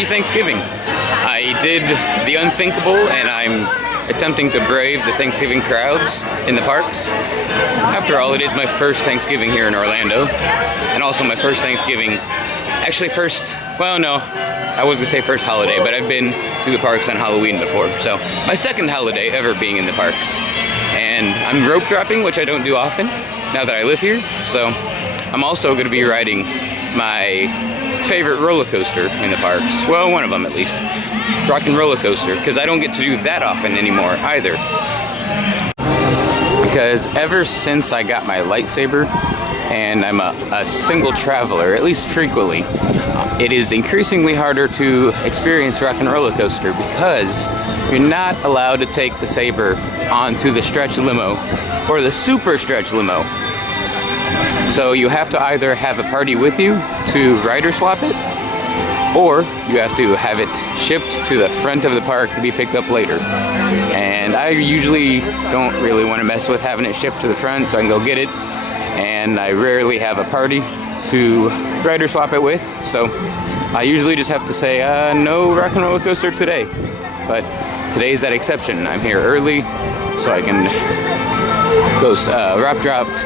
happy Thanksgiving. I did the unthinkable, and I'm attempting to brave the Thanksgiving crowds in the parks. After all, it is my first Thanksgiving here in Orlando, and also my first Thanksgiving, actually well no, I was gonna say first holiday, but I've been to the parks on Halloween before, so my second holiday ever being in the parks. And I'm rope dropping, which I don't do often, now that I live here, so I'm also gonna be riding my favorite roller coaster in the parks. Well, one of them at least. Rock and Roller Coaster, because I don't get to do that often anymore either. Because ever since I got my lightsaber, and I'm a single traveler, at least frequently, it is increasingly harder to experience Rock and Roller Coaster because you're not allowed to take the saber onto the stretch limo or the super stretch limo. So you have to either have a party with you to rider swap it, or you have to have it shipped to the front of the park to be picked up later. And I usually don't really want to mess with having it shipped to the front, so I can go get it. And I rarely have a party to rider swap it with, so I usually just have to say, no Rock and Roller Coaster today. But today's that exception. I'm here early, so I can go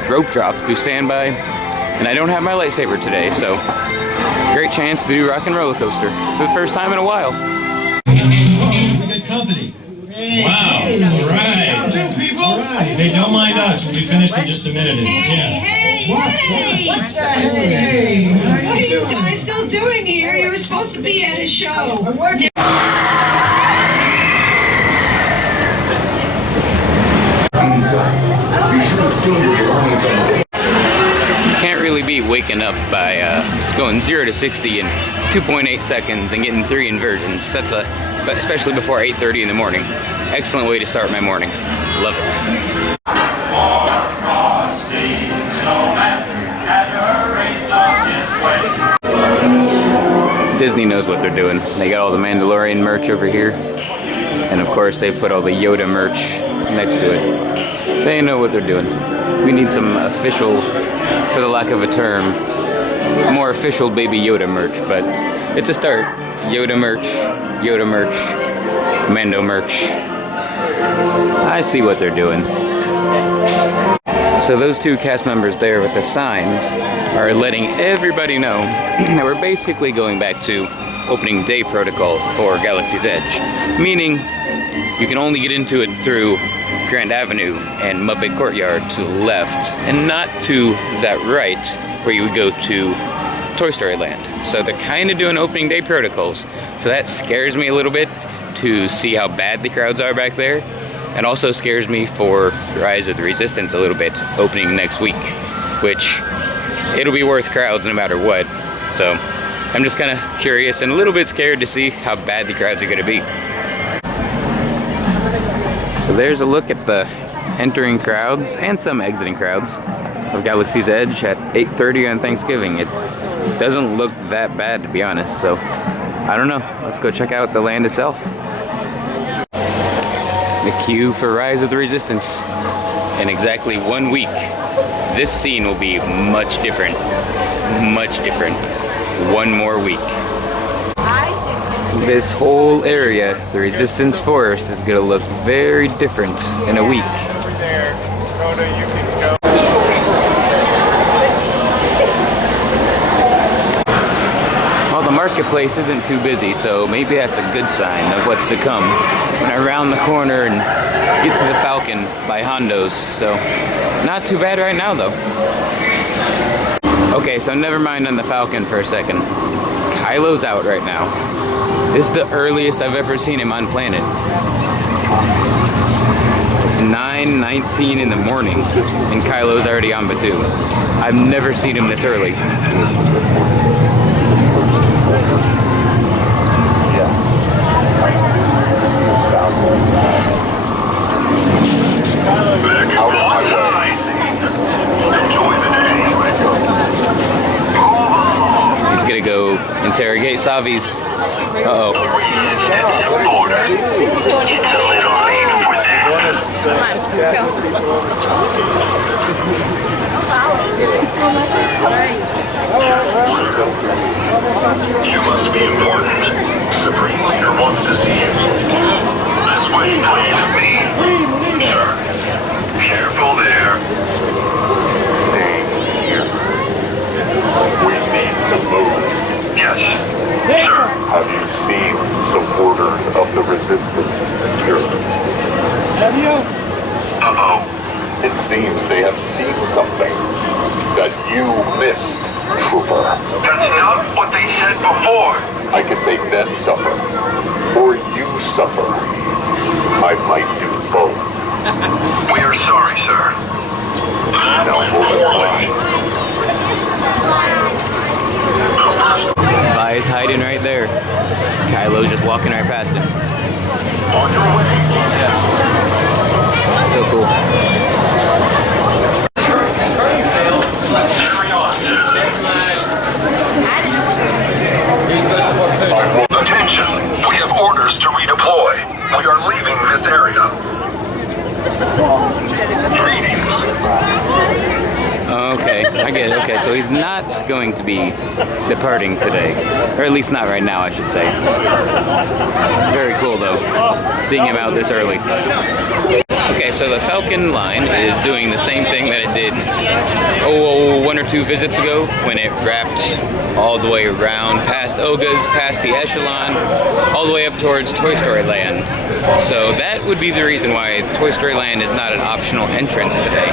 rope drop through standby. And I don't have my lightsaber today, so great chance to do Rock and Roller Coaster for the first time in a while. We got company. Wow. All right. Two people. Hey, don't mind us. We'll be finished in just a minute. Hey, What are you guys still doing here? You were supposed to be at a show. Can't really beat waking up by going 0 to 60 in 2.8 seconds and getting 3 inversions. That's especially before 8:30 in the morning. Excellent way to start my morning. Love it. Disney knows what they're doing. They got all the Mandalorian merch over here. And of course they put all the Yoda merch next to it. They know what they're doing. We need some official, for the lack of a term, more official Baby Yoda merch, but it's a start. Yoda merch, Mando merch. I see what they're doing. So those two cast members there with the signs are letting everybody know that we're basically going back to opening day protocol for Galaxy's Edge. Meaning, you can only get into it through Grand Avenue and Muppet Courtyard to the left, and not to that right where you would go to Toy Story Land. So they're kind of doing opening day protocols. So that scares me a little bit to see how bad the crowds are back there. And also scares me for Rise of the Resistance a little bit, opening next week, which it'll be worth crowds no matter what. So I'm just kind of curious and a little bit scared to see how bad the crowds are going to be. So there's a look at the entering crowds and some exiting crowds of Galaxy's Edge at 8:30 on Thanksgiving. It doesn't look that bad, to be honest, so I don't know. Let's go check out the land itself. The queue for Rise of the Resistance. In exactly 1 week, this scene will be much different. Much different. 1 more week. This whole area, the Resistance Forest, is going to look very different in a week. Well, the marketplace isn't too busy, so maybe that's a good sign of what's to come when I round the corner and get to the Falcon by Hondo's. So, not too bad right now, though. Okay, so never mind on the Falcon for a second. Kylo's out right now. This is the earliest I've ever seen him on planet. It's 9:19 in the morning, and Kylo's already on Batuu. I've never seen him this early. He's gonna go interrogate Savi's. Uh-oh. Come on, go. You must be important. they have seen something that you missed, Trooper. That's not what they said before. I can make them suffer, or you suffer. I might do both. We are sorry, sir. Now move along. Vi is hiding right there. Kylo's just walking right past him. On your way. So cool. Carry on. Attention. We have orders to redeploy. We are leaving this area. Greetings. Okay, I get it. Okay, so he's not going to be departing today. Or at least not right now, I should say. Very cool, though, seeing him out this early. Okay, so the Falcon line is doing the same thing that it did, one or two visits ago, when it wrapped all the way around, past Oga's, past the Echelon, all the way up towards Toy Story Land. So that would be the reason why Toy Story Land is not an optional entrance today.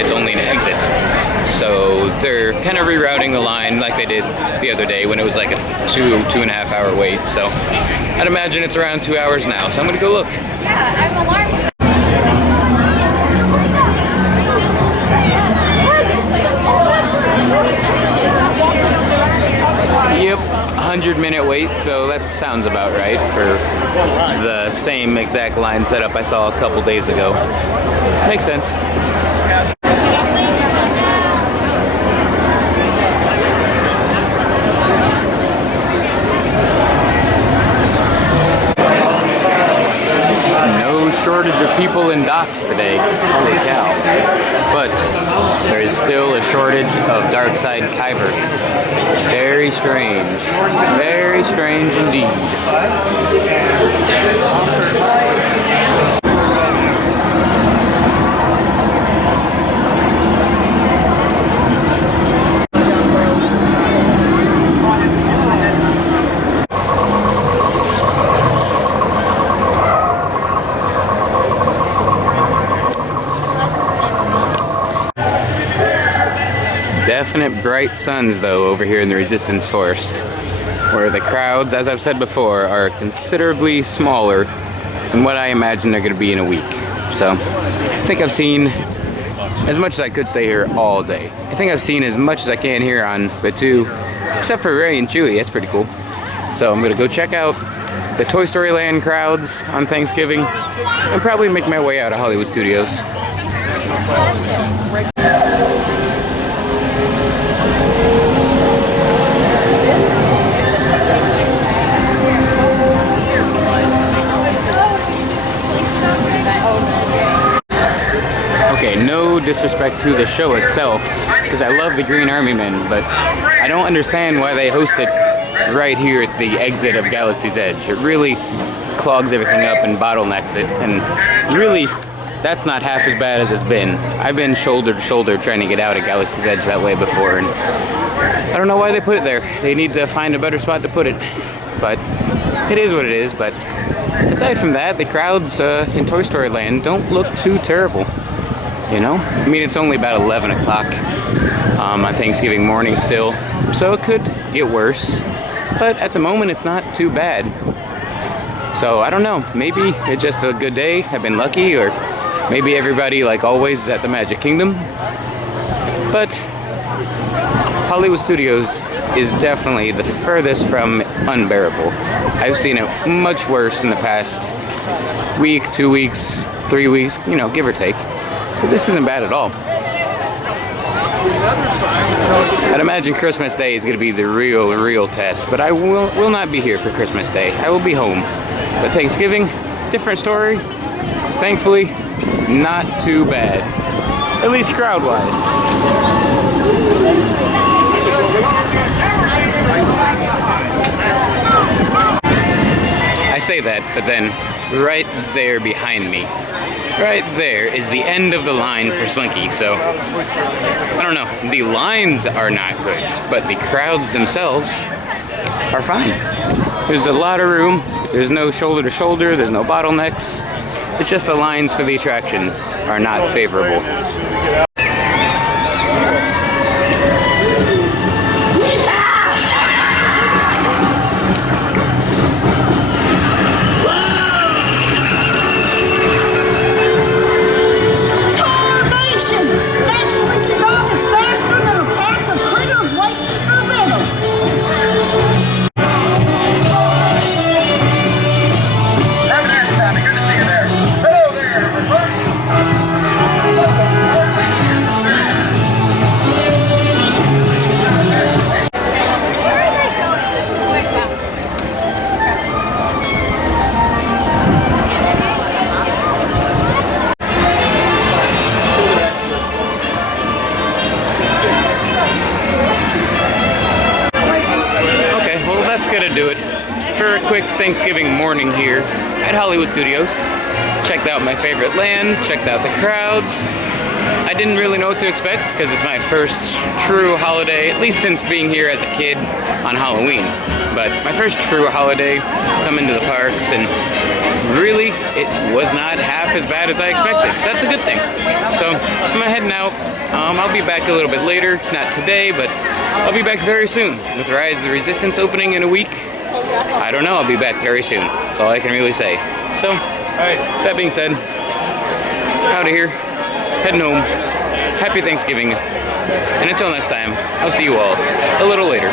It's only an exit. So they're kind of rerouting the line like they did the other day when it was like a 2.5 hour wait. So I'd imagine it's around 2 hours now. So I'm gonna go look. Yeah, I'm alarmed. Yep, 100-minute wait, so that sounds about right for the same exact line setup I saw a couple days ago. Makes sense. No shortage of people in docks today. Holy cow. But there is still a shortage of Darkside Kyber. Very strange. Very strange indeed. Definite bright suns, though, over here in the Resistance Forest, where the crowds, as I've said before, are considerably smaller than what I imagine they're going to be in a week. So, I think I've seen as much as I could stay here all day. I think I've seen as much as I can here on Batuu, except for Ray and Chewie. That's pretty cool. So, I'm going to go check out the Toy Story Land crowds on Thanksgiving and probably make my way out of Hollywood Studios. Okay, no disrespect to the show itself, because I love the Green Army Men, but I don't understand why they host it right here at the exit of Galaxy's Edge. It really clogs everything up and bottlenecks it, and really, that's not half as bad as it's been. I've been shoulder to shoulder trying to get out at Galaxy's Edge that way before, and I don't know why they put it there. They need to find a better spot to put it, but it is what it is. But aside from that, the crowds in Toy Story Land don't look too terrible. You know? I mean, it's only about 11 o'clock on Thanksgiving morning still, so it could get worse. But at the moment, it's not too bad. So, I don't know. Maybe it's just a good day. I've been lucky, or maybe everybody, like always, is at the Magic Kingdom. But Hollywood Studios is definitely the furthest from unbearable. I've seen it much worse in the past week, 2 weeks, 3 weeks, you know, give or take. So this isn't bad at all. I'd imagine Christmas Day is going to be the real test, but I will not be here for Christmas Day. I will be home. But Thanksgiving, different story. Thankfully, not too bad. At least crowd-wise. I say that, but then right there behind me, right there is the end of the line for Slinky. So, I don't know, the lines are not good, but the crowds themselves are fine. There's a lot of room, there's no shoulder to shoulder, there's no bottlenecks. It's just the lines for the attractions are not favorable. gonna do it for a quick Thanksgiving morning here at Hollywood Studios. Checked out my favorite land, checked out the crowds. I didn't really know what to expect because it's my first true holiday, at least since being here as a kid on Halloween. But my first true holiday coming to the parks, and really, it was not half as bad as I expected. So that's a good thing. So I'm heading out. I'll be back a little bit later, not today, but I'll be back very soon with Rise of the Resistance opening in a week. I don't know, I'll be back very soon. That's all I can really say. So, alright, that being said, out of here, heading home. Happy Thanksgiving. And until next time, I'll see you all a little later.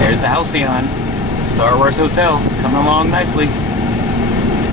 There's the Halcyon, Star Wars Hotel, coming along nicely.